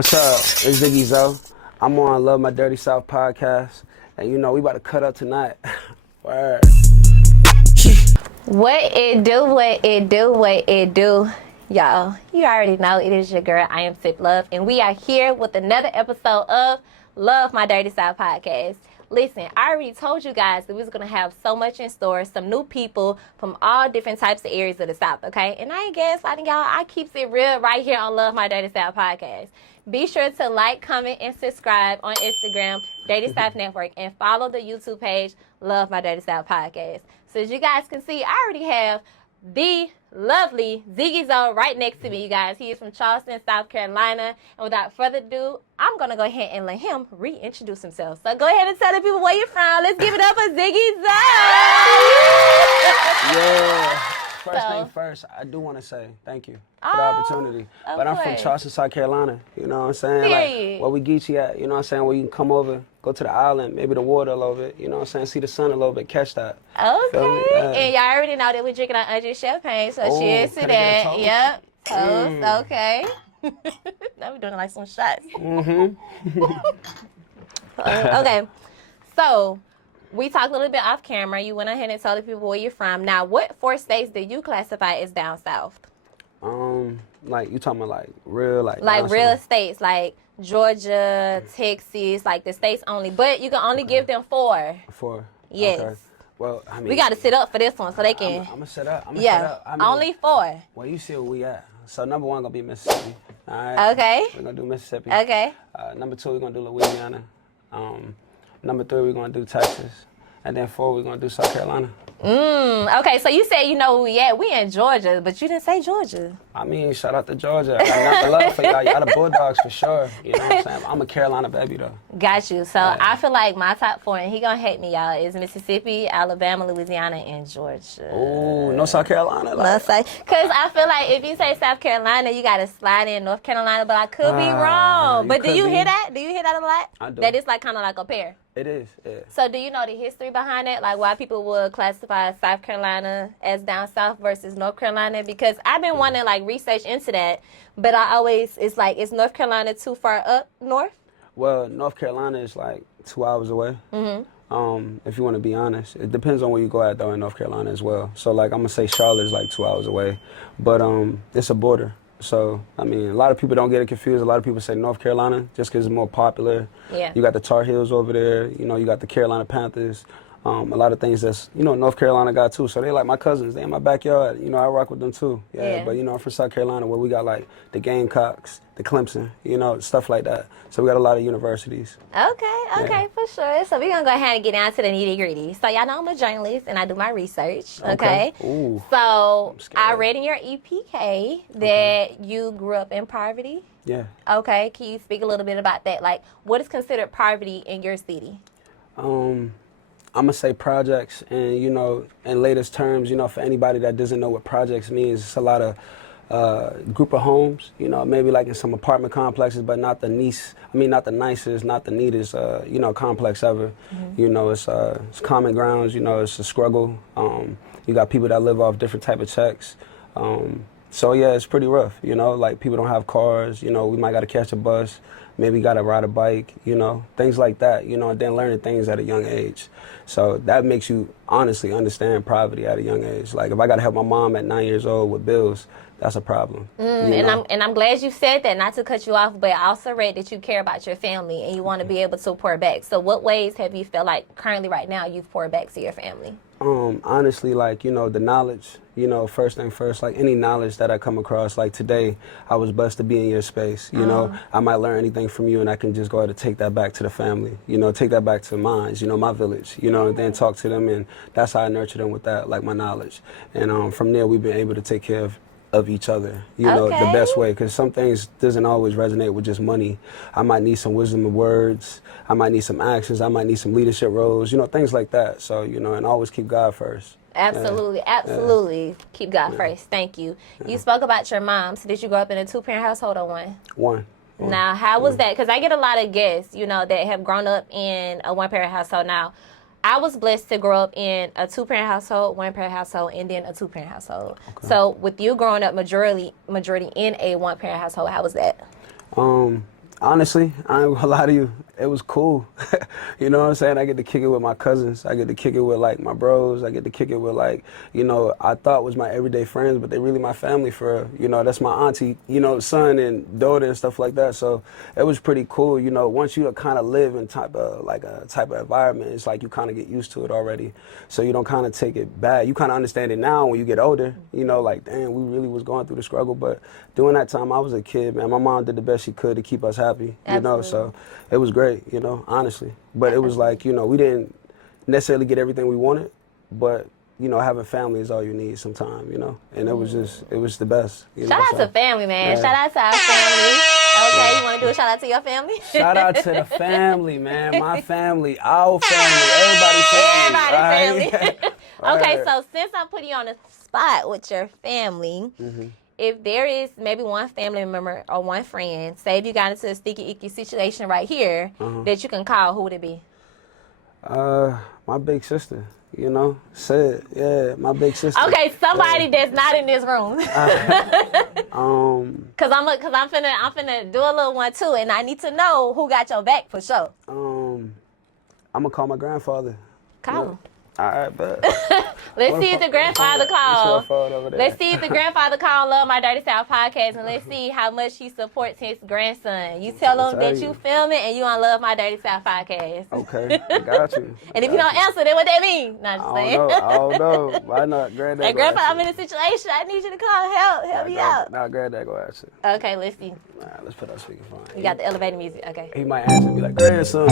What's up? It's ZiggyZoe. I'm on Love My Dirty South podcast. And you know, we about to cut up tonight. Word. What it do, what it do, what it do. Y'all, you already know it is your girl, I am Sip Love, and we are here with another episode of Love My Dirty South podcast. Listen, I already told you guys that we was going to have so much in store, some new people from all different types of areas of the South, okay? And I ain't gaslighting y'all. I keeps it real right here on Love My Dirty South podcast. Be sure to like, comment, and subscribe on Instagram, Dirty South Network, and follow the YouTube page, Love My Dirty South podcast. So as you guys can see, I already have the lovely ZiggyZoe right next to me, you guys. He is from Charleston, South Carolina. And without further ado, I'm going to go ahead and let him reintroduce himself. So go ahead and tell the people where you're from. Let's give it up for ZiggyZoe. Yeah. First thing first, I do want to say thank you for the opportunity. But I'm from Charleston, South Carolina. You know what I'm saying? Period. Like, where we get you at, you know what I'm saying? Where you can come over, go to the island, maybe the water a little bit, you know what I'm saying? See the sun a little bit, catch that. Okay. Yeah. And y'all already know that we're drinking our Andrew champagne, so cheers to that. Yep. Toast. Okay. Now we're doing like some shots. Okay. So, we talked a little bit off camera. You went ahead and told the people where you're from. Now, what 4 states do you classify as down south? Like, you talking about like real, like real states, like Georgia, Texas, like the states only. But you can only give them 4. 4? Yes. Okay. Well, I mean, we got to sit up for this one so they can. I'm going to sit up. I mean, only 4. Well, you see where we at. So, number 1 going to be Mississippi. All right? Okay. We're going to do Mississippi. Okay. Number 2, we're going to do Louisiana. Number 3, we're going to do Texas. And then 4, we're going to do South Carolina. Okay, so you said you know where we at. We in Georgia, but you didn't say Georgia. I mean, shout out to Georgia. I got nothing love for y'all. Y'all the Bulldogs for sure. You know what I'm saying? I'm a Carolina baby, though. Got you. So I feel like my top 4, and he going to hate me, y'all, is Mississippi, Alabama, Louisiana, and Georgia. Ooh, no South Carolina? Because I feel like if you say South Carolina, you got to slide in North Carolina, but I could be wrong. But do you hear that? Do you hear that a lot? I do. That it's like kind of like a pair. It is, yeah. So do you know the history behind it? Like why people would classify South Carolina as down south versus North Carolina? Because I've been wanting to like research into that, but it's like, is North Carolina too far up north? Well, North Carolina is like 2 hours away. If you want to be honest. It depends on where you go at though in North Carolina as well. So like I'm going to say Charlotte is like 2 hours away, but it's a border. So, I mean, a lot of people don't get it confused. A lot of people say North Carolina just because it's more popular. Yeah. You got the Tar Heels over there. You know, you got the Carolina Panthers. A lot of things that's, you know, North Carolina got too. So they like my cousins. They in my backyard. You know, I rock with them too. Yeah. But, you know, I'm from South Carolina where we got like the Gamecocks, the Clemson, you know, stuff like that. So we got a lot of universities. Okay, for sure. So we're going to go ahead and get down to the nitty gritty. So y'all know I'm a journalist and I do my research, okay? Ooh. So I read in your EPK that you grew up in poverty. Yeah. Okay, can you speak a little bit about that? Like, what is considered poverty in your city? I'm going to say projects, and, you know, in latest terms, you know, for anybody that doesn't know what projects means, it's a lot of group of homes, you know, maybe like in some apartment complexes, but not the nicest, not the neatest, you know, complex ever. You know, it's common grounds, you know, it's a struggle. You got people that live off different type of checks. So, yeah, it's pretty rough, you know, like people don't have cars, you know, we might got to catch a bus, maybe got to ride a bike, you know, things like that, you know, and then learning things at a young age. So that makes you honestly understand poverty at a young age. Like if I got to help my mom at 9 years old with bills, that's a problem. And I'm glad you said that, not to cut you off, but I also read that you care about your family and you want to be able to pour back. So what ways have you felt like currently right now you've poured back to your family? Honestly, like, you know, the knowledge, you know, first thing first, like any knowledge that I come across, like today, I was blessed to be in your space, you know, I might learn anything from you and I can just go ahead and take that back to the family, you know, take that back to mine, you know, my village, you know, and then talk to them, and that's how I nurture them with that, like my knowledge. And from there, we've been able to take care of each other, you know, the best way, because some things doesn't always resonate with just money. I might need some wisdom of words, I might need some actions, I might need some leadership roles, you know, things like that. So, you know, and always keep God first. Absolutely. Keep God first. Thank you. You spoke about your mom. So did you grow up in a 2-parent household or one? One. Now, how was that? Because I get a lot of guests, you know, that have grown up in a 1-parent household. Now, I was blessed to grow up in a 2-parent household, 1-parent household, and then a 2-parent household. Okay. So with you growing up majority in a 1-parent household, how was that? Honestly, I ain't gonna lie to you. It was cool. You know what I'm saying? I get to kick it with my cousins. I get to kick it with like my bros. I get to kick it with like, you know, I thought was my everyday friends, but they really my family for real. You know, that's my auntie, you know, son and daughter and stuff like that. So it was pretty cool. You know, once you kind of live in type of like a type of environment, it's like you kind of get used to it already. So you don't kind of take it bad. You kind of understand it now when you get older. You know, like, damn, we really was going through the struggle. But during that time, I was a kid, man. My mom did the best she could to keep us happy. Absolutely. You know, so it was great, you know, honestly. But it was like, you know, we didn't necessarily get everything we wanted, but, you know, having family is all you need sometimes, you know. And it was just, it was the best. You Shout know, out so, to family, man. yeah. Shout out to our family. Okay, you want to do a shout out to your family? Shout out to the family, man. My family, our family, everybody's family. Everybody's right? family. Okay, so since I'm putting you on the spot with your family, if there is maybe one family member or one friend, say if you got into a sticky icky situation right here that you can call, who would it be? My big sister, you know, said, yeah, my big sister. Okay, somebody that's not in this room. Cause I'm finna do a little one too, and I need to know who got your back for sure. I'm gonna call my grandfather. Call him. All right, but Let's see if the grandfather called. over there. Let's see if the grandfather called Love My Dirty South podcast, and let's see how much he supports his grandson. You tell him that you film it and you on Love My Dirty South podcast. Okay, I got you. And if you don't answer, then what that mean? Not just saying. I don't know. Why not? Granddad. Hey, grandpa, I'm in a situation. I need you to call. Help me out. Nah, granddad go answer. Okay, let's see. Nah, let's put on speakerphone. You got the elevator music. Okay. He might answer and be like, grandson.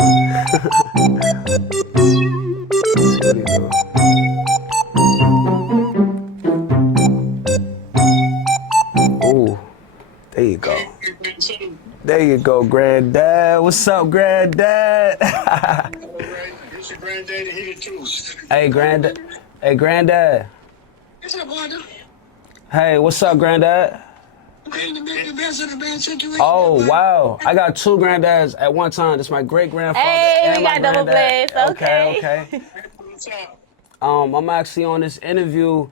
Let's see what he doing. Ooh, there you go. There you go, granddad. What's up, granddad? All right, it's your granddaddy here too. Hey, granddad. Hey, granddad. What's up, Wanda? Hey, what's up, granddad? Oh, wow. I got two granddads at one time. This is my great-grandfather Hey, and we my got double granddad. blitz. Okay. Okay. What's up? I'm actually on this interview,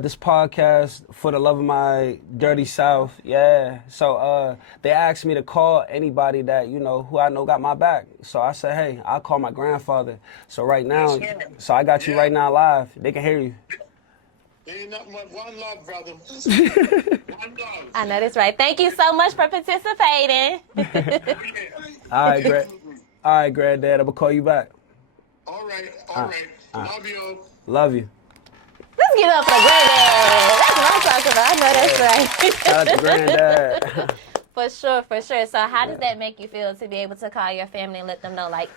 this podcast for the love of my dirty South. Yeah. So they asked me to call anybody that, you know, who I know got my back. So I said, hey, I'll call my grandfather. So right now, so I got you right now live. They can hear you. There ain't nothing but one love, brother. One love. I know that's right. Thank you so much for participating. All right, granddad. I'm gonna call you back. All right. Love you. Love you. Let's get up for granddad. That's what I'm talking about. I know that's right. Shout out to granddad. For sure. So how does that make you feel to be able to call your family and let them know, like,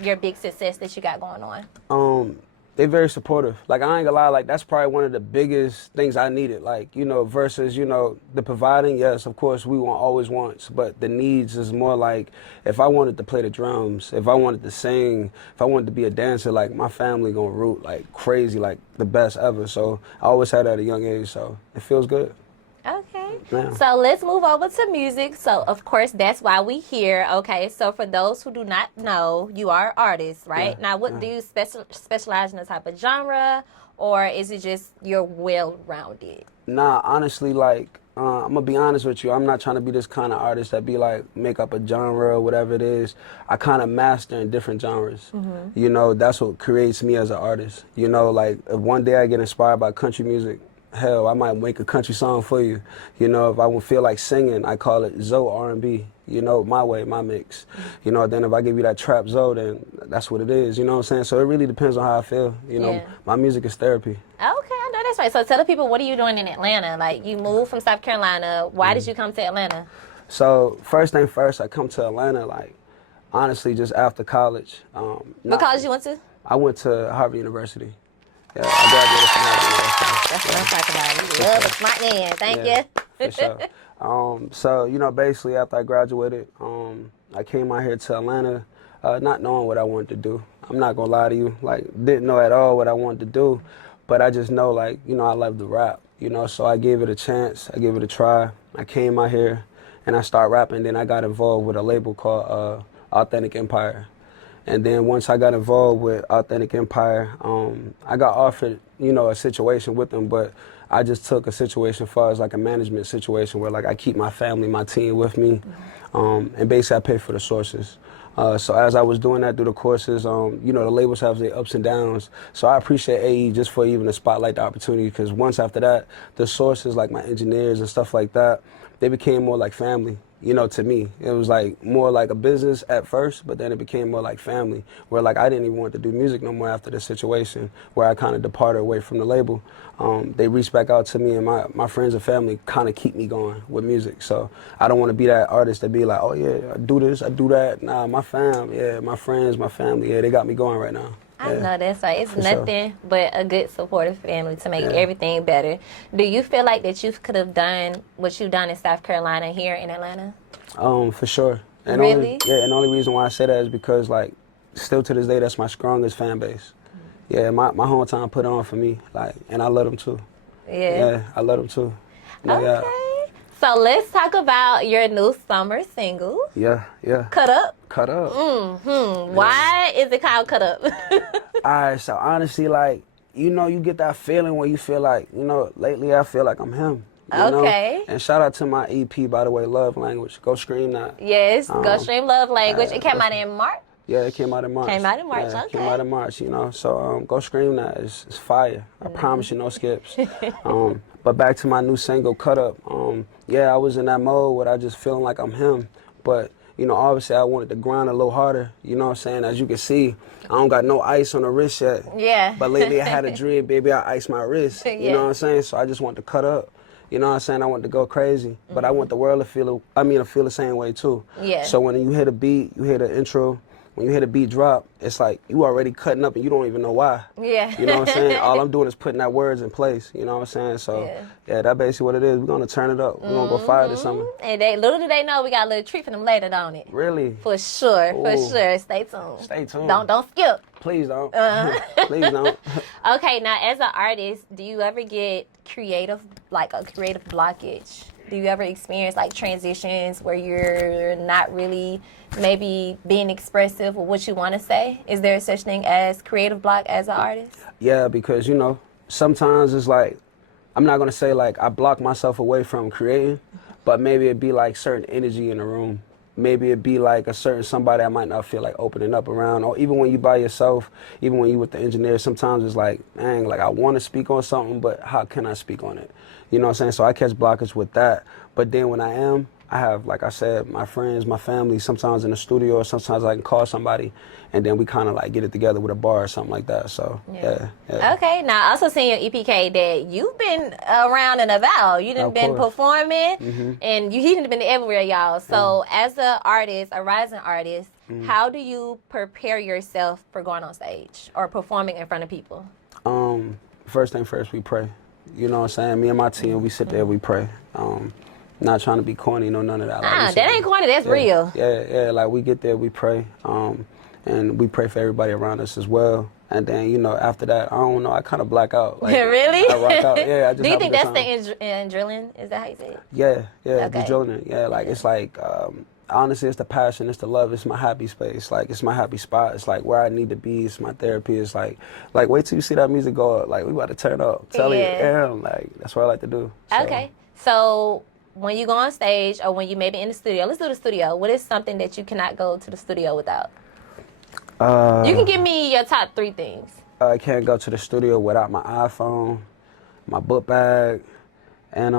your big success that you got going on? They're very supportive. Like, I ain't gonna lie, like, that's probably one of the biggest things I needed. Like, you know, versus, you know, the providing, yes, of course, we want always wants, but the needs is more like, if I wanted to play the drums, if I wanted to sing, if I wanted to be a dancer, like, my family gonna root like crazy, like the best ever. So I always had that at a young age, so it feels good. Okay. Yeah. So let's move over to music. So, of course, that's why we here. Okay. So for those who do not know, you are an artist, right? Yeah. Now, what do you specialize in a type of genre, or is it just you're well-rounded? Nah, honestly, like, I'm gonna be honest with you. I'm not trying to be this kind of artist that be like, make up a genre or whatever it is. I kind of master in different genres. You know, that's what creates me as an artist. You know, like, if one day I get inspired by country music, hell, I might make a country song for you. You know, if I would feel like singing, I call it Zoe R&B. You know, my way, my mix. You know, then if I give you that trap Zoe, then that's what it is. You know what I'm saying? So it really depends on how I feel. You know, my music is therapy. Okay, I know that's right. So tell the people, what are you doing in Atlanta? Like, you moved from South Carolina. Why did you come to Atlanta? So first thing first, I come to Atlanta, like, honestly, just after college. What college you went to? I went to Harvard University. Yeah, I graduated from Harvard University. That's what I'm talking about. You love a smart man. Thank you. For sure. So, you know, basically after I graduated, I came out here to Atlanta not knowing what I wanted to do. I'm not going to lie to you. Like, didn't know at all what I wanted to do. But I just know, like, you know, I love to rap, you know. So I gave it a chance. I gave it a try. I came out here and I started rapping. Then I got involved with a label called Authentic Empire. And then once I got involved with Authentic Empire, I got offered, a situation with them, but I just took a situation as far as like a management situation where like I keep my family, my team with me, and basically I pay for the sources. So as I was doing that through the courses, the labels have their ups and downs. So I appreciate AE just for even the spotlight, the opportunity, because once after that, the sources, like my engineers and stuff like that, they became more like family, to me. It was like more like a business at first, but then it became more like family, where like I didn't even want to do music no more after the situation, where I kind of departed away from the label. They reached back out to me, and my friends and family kind of keep me going with music. So I don't want to be that artist that be like, oh yeah, I do this, I do that. Nah, my fam, yeah, my friends, my family, yeah, they got me going right now. I know that's right. It's nothing but a good supportive family to make everything better. Do you feel like that you could have done what you've done in South Carolina here in Atlanta? For sure. And really? And the only reason why I say that is because like still to this day that's my strongest fan base. Yeah, my hometown put on for me, like, and I love them too. Yeah, I love them too. Okay. Yeah. So let's talk about your new summer single. Yeah. Cut Up. Cut Up. Why is it called Cut Up? All right, so honestly, like, you get that feeling where you feel like, lately I feel like I'm him. Okay. And shout out to my EP, by the way, Love Language. Go stream that. Yes, go stream Love Language. It came out in March. Yeah, it came out in March. Okay. Came out in March, So go stream that. It's fire. I promise you, no skips. But back to my new single, Cut Up. I was in that mode where I just feeling like I'm him. But, obviously I wanted to grind a little harder. You know what I'm saying? As you can see, I don't got no ice on the wrist yet. Yeah. But lately I had a dream, baby, I iced my wrist. You know what I'm saying? So I just wanted to cut up. You know what I'm saying? I want to go crazy. But I want the world to feel the same way too. Yeah. So when you hit a beat, you hit an intro, when you hit a beat drop, it's like you already cutting up and you don't even know why. Yeah. You know what I'm saying? All I'm doing is putting that words in place. You know what I'm saying? So yeah, that's basically what it is. We're gonna turn it up. We're gonna go fire this summer. And little do they know we got a little treat for them later, don't it? Really? For sure. Ooh. For sure. Stay tuned. Stay tuned. Don't skip. Please don't. Please don't. Okay, now as an artist, do you ever get a creative blockage? Do you ever experience like transitions where you're not really maybe being expressive of what you want to say? Is there such thing as creative block as an artist? Yeah, because sometimes it's like, I'm not gonna say like I block myself away from creating, but maybe it'd be like certain energy in the room. Maybe it'd be like a certain somebody I might not feel like opening up around. Or even when you by yourself, even when you with the engineer, sometimes it's like, dang, like I want to speak on something, but how can I speak on it? You know what I'm saying? So I catch blockage with that. But then when I have, like I said, my friends, my family, sometimes in the studio, or sometimes I can call somebody, and then we kind of like get it together with a bar or something like that. So, yeah. Okay, now I also seen your EPK that you've been around and about. You done been performing, and you done been everywhere, y'all. So as a rising artist, how do you prepare yourself for going on stage or performing in front of people? First thing first, we pray. You know what I'm saying? Me and my team, we sit there, we pray. Not trying to be corny, none of that. That ain't corny, that's real. Yeah, like we get there, we pray. And we pray for everybody around us as well. And then, after that, I don't know, I kind of black out. Like, really? I rock out. Yeah, I just do you think that's the adrenaline? Is that how you say it? Yeah, the adrenaline. Yeah, like it's like, honestly, it's the passion, it's the love, it's my happy space. Like, it's my happy spot. It's like where I need to be. It's my therapy. It's like wait till you see that music go up. Like, we about to turn up. Tell you, like, that's what I like to do. So. Okay. So, when you go on stage or when you maybe in the studio, let's do the studio. What is something that you cannot go to the studio without? You can give me your top 3 things. I can't go to the studio without my iPhone, my book bag, and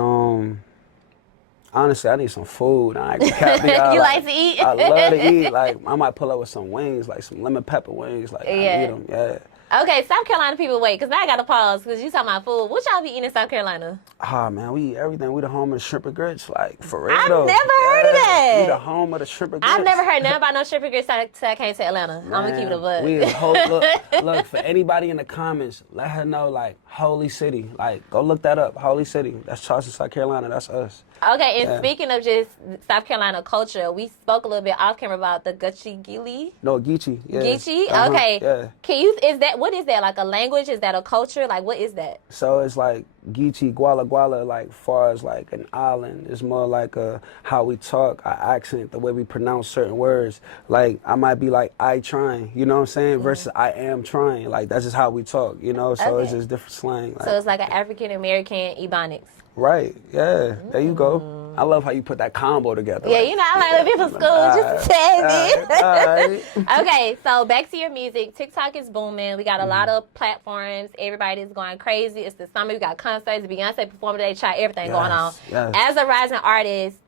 honestly, I need some food. I ain't gonna cap it out. You like to eat? I love to eat. Like, I might pull up with some wings, like some lemon pepper wings. Like, I eat them. Yeah. Okay, South Carolina people, wait, because now I got to pause because you talking about food. What y'all be eating in South Carolina? Man, we eat everything. We the home of the shrimp and grits, like, for real. I've never heard of that. We the home of the shrimp and grits. I've never heard nothing about no shrimp and grits, so I came to Atlanta. I'm going to keep it a bug. We look, for anybody in the comments, let her know, like, Holy City. Like, go look that up, Holy City. That's Charleston, South Carolina. That's us. Okay, and speaking of just South Carolina culture, we spoke a little bit off camera about the Gucci Gili. No, Geechee. Yeah. Geechee? Okay. Yeah. What is that? Like a language? Is that a culture? Like, what is that? So it's like Geechee, Guala Guala, like far as like an island. It's more like how we talk, our accent, the way we pronounce certain words. Like I might be like I trying, you know what I'm saying, versus I am trying. Like that's just how we talk, you know. So it's just different slang. Like, so it's like an African American Ebonics. right. Yeah. There you go. I love how you put that combo together. Yeah, like, you know, I like living from school, just a tad bit. Okay, so back to your music. TikTok is booming. We got a lot of platforms. Everybody's going crazy. It's the summer. We got concerts. Beyonce performing today. Try everything going on. Yes. As a rising artist,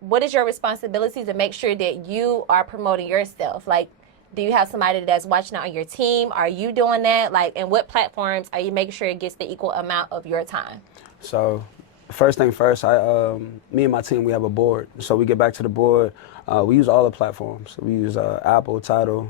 what is your responsibility to make sure that you are promoting yourself? Like, do you have somebody that's watching out on your team? Are you doing that? Like, and what platforms are you making sure it gets the equal amount of your time? So, first thing first, me and my team, we have a board. So we get back to the board. We use all the platforms. We use Apple, Tidal,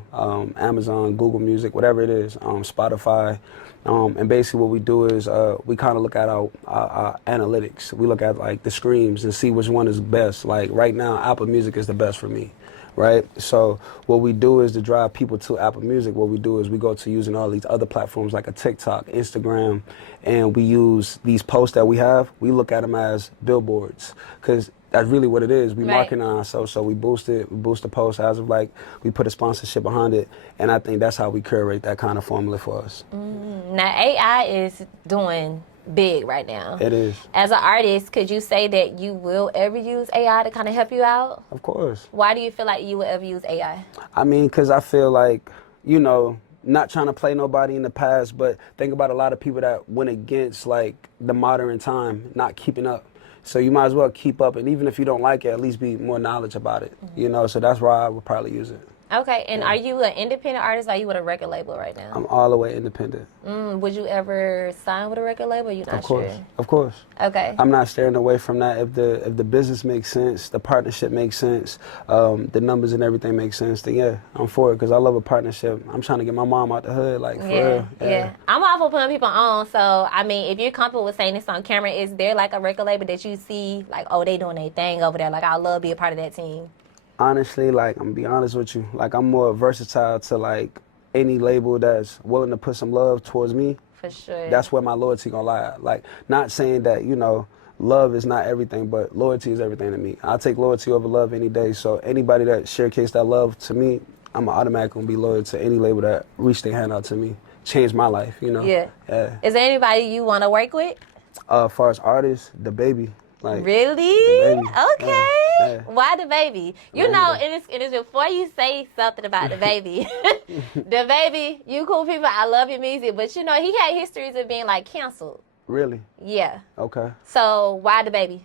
Amazon, Google Music, whatever it is, Spotify. And basically what we do is we kind of look at our analytics. We look at like the streams and see which one is best. Like right now, Apple Music is the best for me. Right? So what we do is to drive people to Apple Music. What we do is we go to using all these other platforms like a TikTok, Instagram, and we use these posts that we have. We look at them as billboards because that's really what it is. We market on ourselves, so we boost it. We boost the post as of like we put a sponsorship behind it, and I think that's how we curate that kind of formula for us. Now AI is doing big right now. It is. As an artist, could you say that you will ever use AI to kind of help you out? Of course. Why do you feel like you will ever use AI? I mean, because I feel like, you know, not trying to play nobody in the past, but think about a lot of people that went against like the modern time, not keeping up. So you might as well keep up, and even if you don't like it, at least be more knowledge about it, you know? So that's why I would probably use it. Okay, and are you an independent artist or are you with a record label right now? I'm all the way independent. Would you ever sign with a record label? You're not sure? Of course. Okay. I'm not steering away from that. If the business makes sense, the partnership makes sense, the numbers and everything makes sense, then yeah, I'm for it because I love a partnership. I'm trying to get my mom out the hood, like for real. Yeah. I'm all for putting people on, so I mean, if you're comfortable with saying this on camera, is there like a record label that you see like, oh, they doing their thing over there? Like, I'd love to be a part of that team. Honestly, like, I'm gonna be honest with you. Like, I'm more versatile to, like, any label that's willing to put some love towards me. For sure. That's where my loyalty gonna lie. Like, not saying that, you know, love is not everything, but loyalty is everything to me. I'll take loyalty over love any day. So anybody that showcase that love to me, I'm automatically gonna be loyal to any label that reached their hand out to me. Changed my life, you know? Yeah. Is there anybody you want to work with? As far as artists, the baby. Like, really? Okay. Yeah. Why the baby? You know, it is before you say something about the baby. The baby, you cool people, I love your music, but you know, he had histories of being like canceled. Really? Yeah. Okay. So why the baby?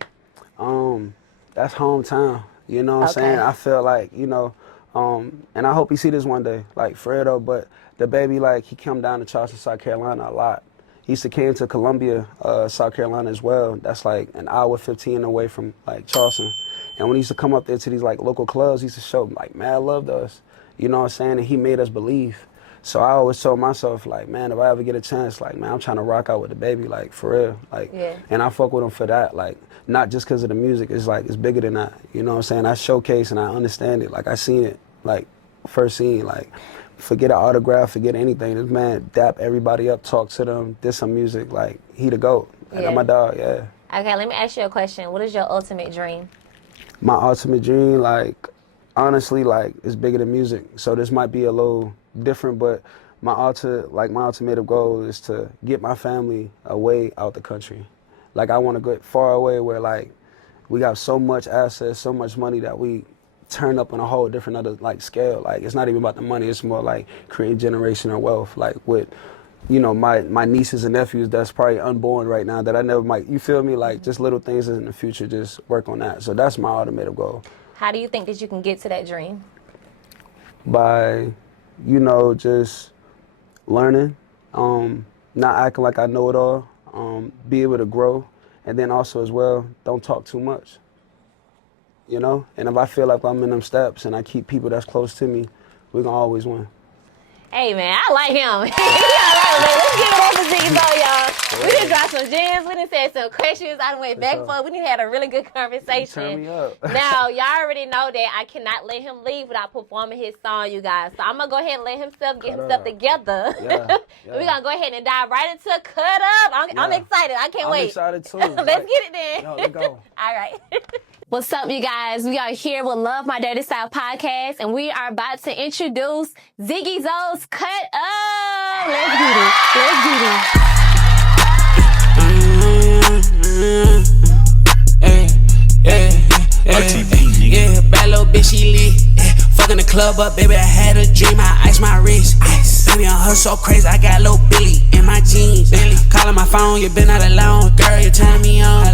That's hometown. You know what I'm saying? I feel like, you know, and I hope he see this one day, like Fredo, but the baby, like, he come down to Charleston, South Carolina a lot. He used to came to Columbia, South Carolina as well. That's like an hour 15 away from like Charleston. And when he used to come up there to these like local clubs, he used to show like mad love to us. You know what I'm saying? And he made us believe. So I always told myself like, man, if I ever get a chance, like, man, I'm trying to rock out with the baby, like for real. Like, and I fuck with him for that. Like, not just because of the music. It's like, it's bigger than that. You know what I'm saying? I showcase and I understand it. Like, I seen it, like, first scene, like, forget an autograph, forget anything. This man dap everybody up, talk to them, did some music. Like, he the GOAT. Like, that's my dog, yeah. Okay, let me ask you a question. What is your ultimate dream? My ultimate dream, like, honestly, like, is bigger than music. So this might be a little different, but my ultimate goal is to get my family away out the country. Like, I want to get far away where, like, we got so much assets, so much money that we turn up on a whole different other like scale. Like, it's not even about the money, it's more like creating generational wealth. Like with, you know, my nieces and nephews that's probably unborn right now that I never might, you feel me? Like, just little things in the future, just work on that. So that's my ultimate goal. How do you think that you can get to that dream? By, you know, just learning, not acting like I know it all, be able to grow, and then also as well, don't talk too much. You know, and if I feel like I'm in them steps and I keep people that's close to me, we're gonna always win. Hey man, I like him. He got a lot man. Let's give it up for ZiggyZoe, y'all. We done dropped some gems. We done said some questions. I done went back and forth. We done had a really good conversation. Turn me up. Now, y'all already know that I cannot let him leave without performing his song, you guys. So I'm going to go ahead and let himself get himself together. Yeah. We're going to go ahead and dive right into Cut Up. I'm excited. I can't wait. I'm excited too. Let's get it then. Yo, let's go. All right. What's up, you guys? We are here with Love My Dirty South podcast, and we are about to introduce ZiggyZoe's Cut Up. Let's get it. Let's get it. Yeah, bad little bitch, she lit. Fucking the club up, baby, I had a dream. I iced my wrist. Baby, on her so crazy, I got little Billy in my jeans. Calling my phone, you been out alone. Girl, you turning me on.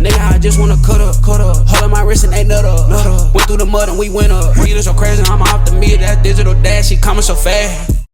Nigga, I just wanna cut up. Holding my wrist and they nut up. Went through the mud and we went up. Reading so crazy, I'm off the meter. That digital dash, she coming so fast.